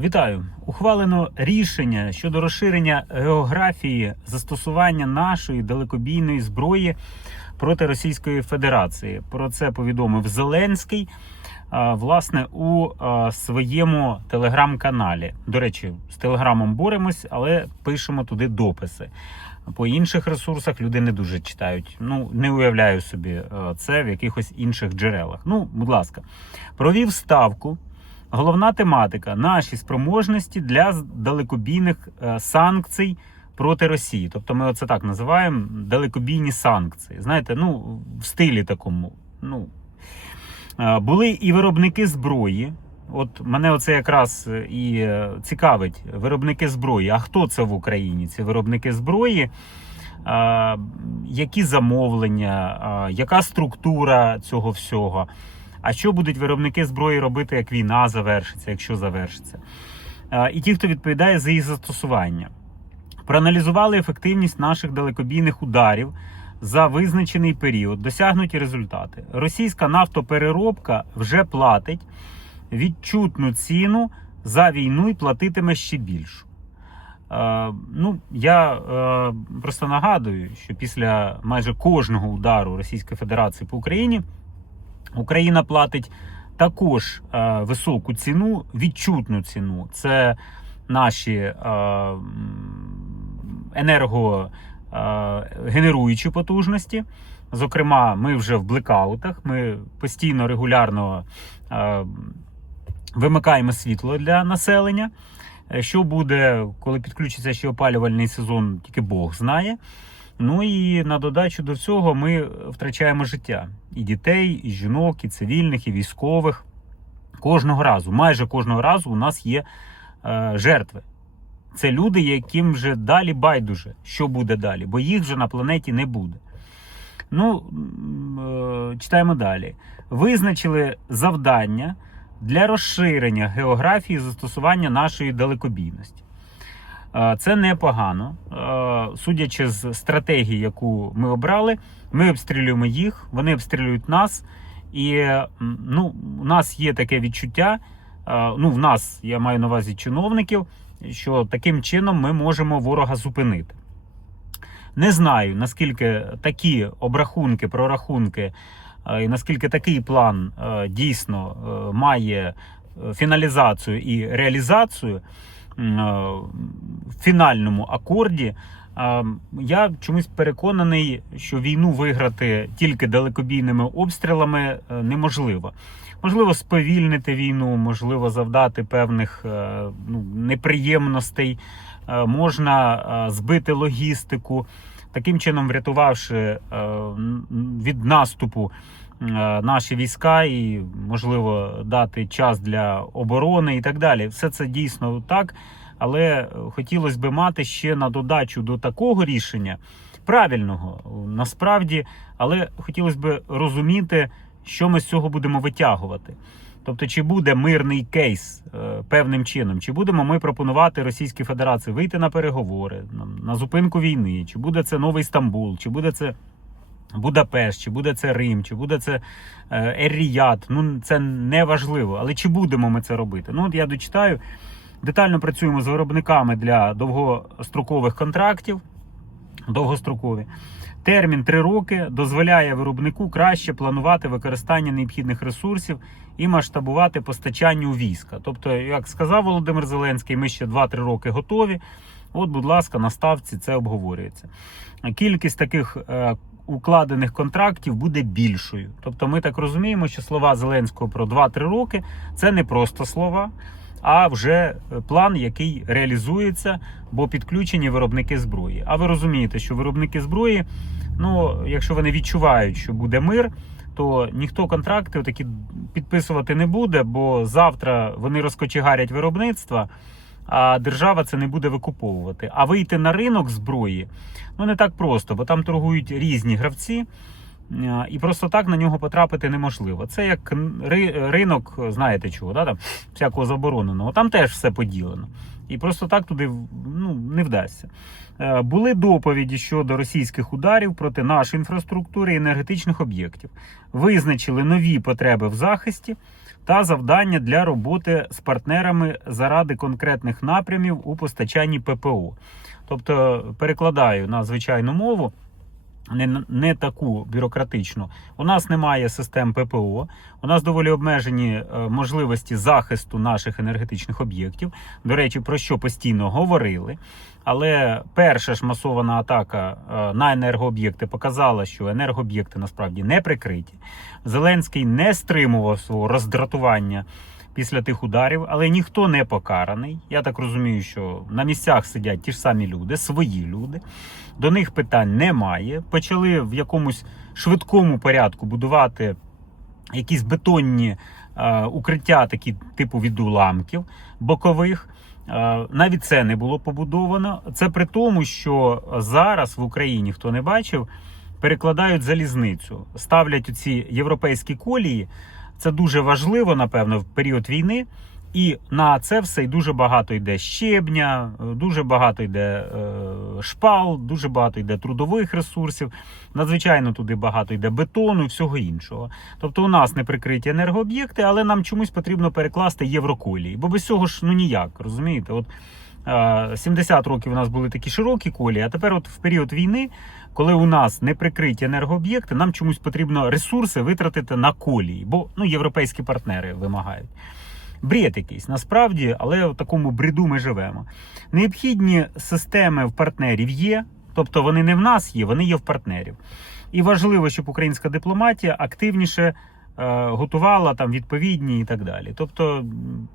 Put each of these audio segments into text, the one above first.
Вітаю! Ухвалено рішення щодо розширення географії застосування нашої далекобійної зброї проти Російської Федерації. Про це повідомив Зеленський власне у своєму телеграм-каналі. До речі, з телеграмом боремось, але пишемо туди дописи. По інших ресурсах люди не дуже читають. Ну не уявляю собі це в якихось інших джерелах. Ну, будь ласка, провів ставку. Головна тематика наші спроможності для далекобійних е, санкцій проти Росії. Тобто ми оце так називаємо далекобійні санкції. Знаєте, ну в стилі такому. Ну Е, були і виробники зброї. От мене оце якраз е, і цікавить виробники зброї. А хто це в Україні? Ці виробники зброї? Які замовлення, яка структура цього всього? А що будуть виробники зброї робити, як війна завершиться, якщо завершиться? І ті, хто відповідає за її застосування, проаналізували ефективність наших далекобійних ударів за визначений період, досягнуті результати. Російська нафтопереробка вже платить відчутну ціну за війну і платитиме ще більшу. Е, ну, я е, просто нагадую, що після майже кожного удару Російської Федерації по Україні Україна платить також е, високу ціну, відчутну ціну. Це наші е, енергогенеруючі потужності. Зокрема, ми вже в блекаутах, ми постійно регулярно е, вимикаємо світло для населення. Е, Що буде, коли підключиться ще опалювальний сезон, тільки Бог знає. Ну і на додачу до всього ми втрачаємо життя і дітей, і жінок, і цивільних, і військових. Кожного разу, майже кожного разу у нас є е, жертви. Це люди, яким вже далі байдуже, що буде далі, бо їх вже на планеті не буде. Ну, е, читаємо далі. Визначили завдання для розширення географії застосування нашої далекобійності. Е, Це непогано. Е, Судячи з стратегії, яку ми обрали, ми обстрілюємо їх, вони обстрілюють нас. І ну, у нас є таке відчуття. е, Ну, в нас я маю на увазі чиновників, що таким чином ми можемо ворога зупинити. Не знаю, наскільки такі обрахунки, прорахунки, і наскільки такий план дійсно має фіналізацію і реалізацію фінальному акорді. Е, Я чомусь переконаний, що війну виграти тільки далекобійними обстрілами е, неможливо. Можливо, сповільнити війну, можливо, завдати певних е, ну, неприємностей, е, можна е, збити логістику, таким чином врятувавши е, від наступу е, наші війська і, можливо, дати час для оборони і так далі. Все це дійсно так. Але хотілося б мати ще на додачу до такого рішення правильного насправді, але хотілося б розуміти, що ми з цього будемо витягувати. Тобто, чи буде мирний кейс е, певним чином, чи будемо ми пропонувати Російській Федерації вийти на переговори, на зупинку війни, чи буде це новий Стамбул, чи буде це Будапешт, чи буде це Рим, чи буде це Ер-Ріяд, Ну це не важливо. Але чи будемо ми це робити? Ну от я дочитаю. Детально працюємо з виробниками для довгострокових контрактів. Довгострокові. Термін 3 роки дозволяє виробнику краще планувати використання необхідних ресурсів і масштабувати постачання у війська. Тобто, як сказав Володимир Зеленський, ми ще 2-3 роки готові. От, будь ласка, на ставці це обговорюється. Кількість таких е, укладених контрактів буде більшою. Тобто, ми так розуміємо, що слова Зеленського про 2-3 роки це не просто слова, а вже план, який реалізується, бо підключені виробники зброї. А ви розумієте, що виробники зброї, ну якщо вони відчувають, що буде мир. То ніхто контракти такі підписувати не буде, бо завтра вони розкочегарять виробництва, а держава це не буде викуповувати. А вийти на ринок зброї ну не так просто, бо там торгують різні гравці, е, і просто так на нього потрапити неможливо. Це як ри- ринок, знаєте чого, да, там, всякого забороненого. Там теж все поділено. І просто так туди ну, не вдасться. Е, Були доповіді щодо російських ударів проти нашої інфраструктури і енергетичних об'єктів. Визначили нові потреби в захисті, та завдання для роботи з партнерами заради конкретних напрямів у постачанні ППО. Тобто, перекладаю на звичайну мову. Не, не таку бюрократичну. У нас немає систем ППО. У нас доволі обмежені е, можливості захисту наших енергетичних об'єктів. До речі, про що постійно говорили. Але перша ж масована атака е, на енергооб'єкти показала, що енергооб'єкти насправді не прикриті. Зеленський не стримував свого роздратування після тих ударів, але ніхто не покараний. Я так розумію, що на місцях сидять ті ж самі люди, свої люди. До них питань немає. Почали в якомусь швидкому порядку будувати якісь бетонні е, укриття, такі типу від уламків бокових. Е, Навіть це не було побудовано. Це при тому, що зараз в Україні, хто не бачив, перекладають залізницю, ставлять ці європейські колії. Це дуже важливо, напевно, в період війни. І на це все й дуже багато йде щебня, дуже багато йде е, шпал, дуже багато йде трудових ресурсів. Надзвичайно туди багато йде бетону і всього іншого. Тобто у нас не прикриті енергооб'єкти, але нам чомусь потрібно перекласти євроколії. Бо без цього ж ну ніяк, розумієте? От е, 70 років у нас були такі широкі колії, а тепер, от в період війни, коли у нас не прикриті енергооб'єкти, нам чомусь потрібно ресурси витратити на колії, бо ну, європейські партнери вимагають. Бред якийсь насправді, але в такому бреду ми живемо. Необхідні системи в партнерів є, тобто вони не в нас є, вони є в партнерів. І важливо, щоб українська дипломатія активніше готувала там відповідні і так далі. Тобто,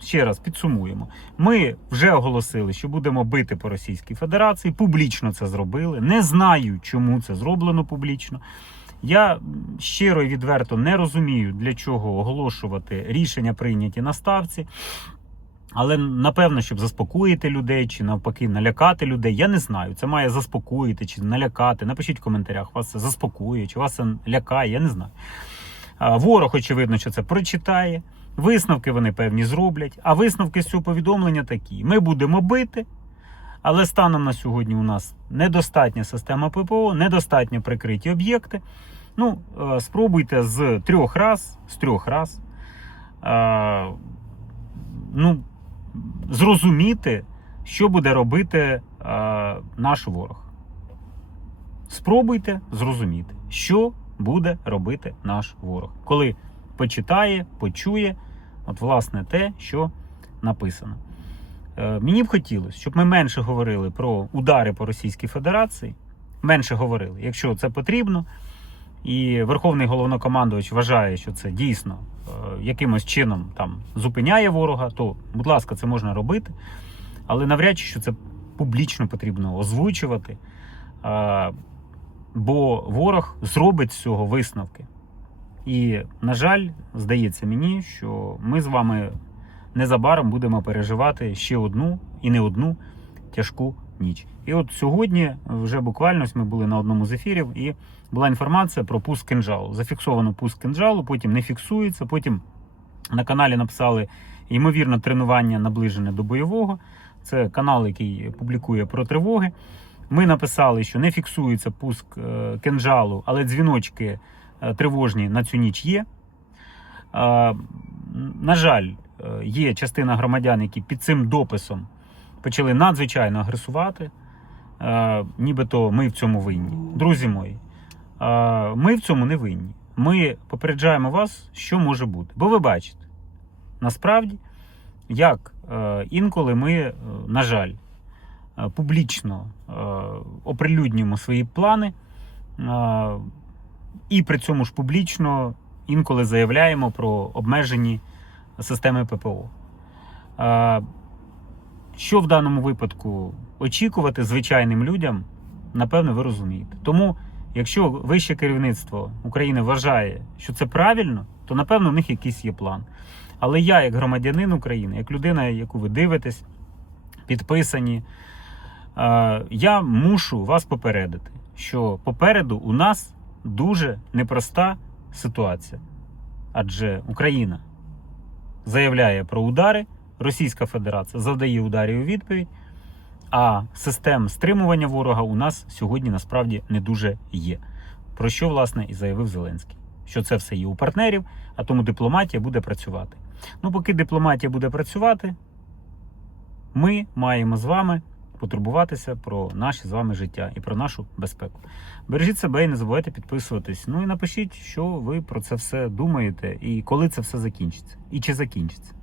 ще раз підсумуємо: ми вже оголосили, що будемо бити по Російській Федерації. Публічно це зробили. Не знаю, чому це зроблено публічно. Я щиро і відверто не розумію, для чого оголошувати рішення прийняті на ставці. Але напевно, щоб заспокоїти людей чи навпаки налякати людей, я не знаю. Це має заспокоїти чи налякати. Напишіть в коментарях, вас це заспокоює, чи вас це лякає, я не знаю. Ворог, очевидно, що це прочитає. Висновки вони певні зроблять. А висновки з цього повідомлення такі: ми будемо бити, але станом на сьогодні у нас недостатня система ППО, недостатньо прикриті об'єкти. Ну, е, спробуйте з трьох раз, з трьох раз, е, ну, зрозуміти, що буде робити е, наш ворог. Спробуйте зрозуміти, що буде робити наш ворог, коли почитає, почує, от власне те, що написано. Е, Мені б хотілося, щоб ми менше говорили про удари по Російській Федерації, менше говорили, якщо це потрібно. І Верховний головнокомандувач вважає, що це дійсно е, якимось чином там зупиняє ворога, то, будь ласка, це можна робити. Але навряд чи що це публічно потрібно озвучувати. Бо ворог зробить з цього висновки. І, на жаль, здається мені, що ми з вами незабаром будемо переживати ще одну і не одну тяжку ніч. І от сьогодні, вже буквально ось ми були на одному з ефірів, і була інформація про пуск кинжалу. Зафіксовано пуск кинжалу, потім не фіксується. Потім на каналі написали ймовірно тренування наближене до бойового. Це канал, який публікує про тривоги. Ми написали, що не фіксується пуск е, кинжалу, але дзвіночки е, тривожні на цю ніч є. На жаль, е, є частина громадян, які під цим дописом почали надзвичайно агресувати. Нібито ми в цьому винні. Друзі мої, ми в цьому не винні. Ми попереджаємо вас, що може бути. Бо ви бачите, насправді, як інколи ми, на жаль, публічно е, оприлюднюємо свої плани, е, і при цьому ж публічно інколи заявляємо про обмежені системи ППО. Е, Що в даному випадку очікувати звичайним людям, напевно, ви розумієте. Тому, якщо вище керівництво України вважає, що це правильно, то напевно в них якийсь є план. Але я, як громадянин України, як людина, яку ви дивитесь, підписані, е, я мушу вас попередити, що попереду у нас дуже непроста ситуація. Адже Україна заявляє про удари, Російська Федерація завдає ударів у відповідь, а систем стримування ворога у нас сьогодні насправді не дуже є. Про що, власне, і заявив Зеленський. Що це все є у партнерів, а тому дипломатія буде працювати. Ну, поки дипломатія буде працювати, ми маємо з вами потурбуватися про наше з вами життя і про нашу безпеку. Бережіть себе і не забувайте підписуватись. Ну і напишіть, що ви про це все думаєте, і коли це все закінчиться, і чи закінчиться.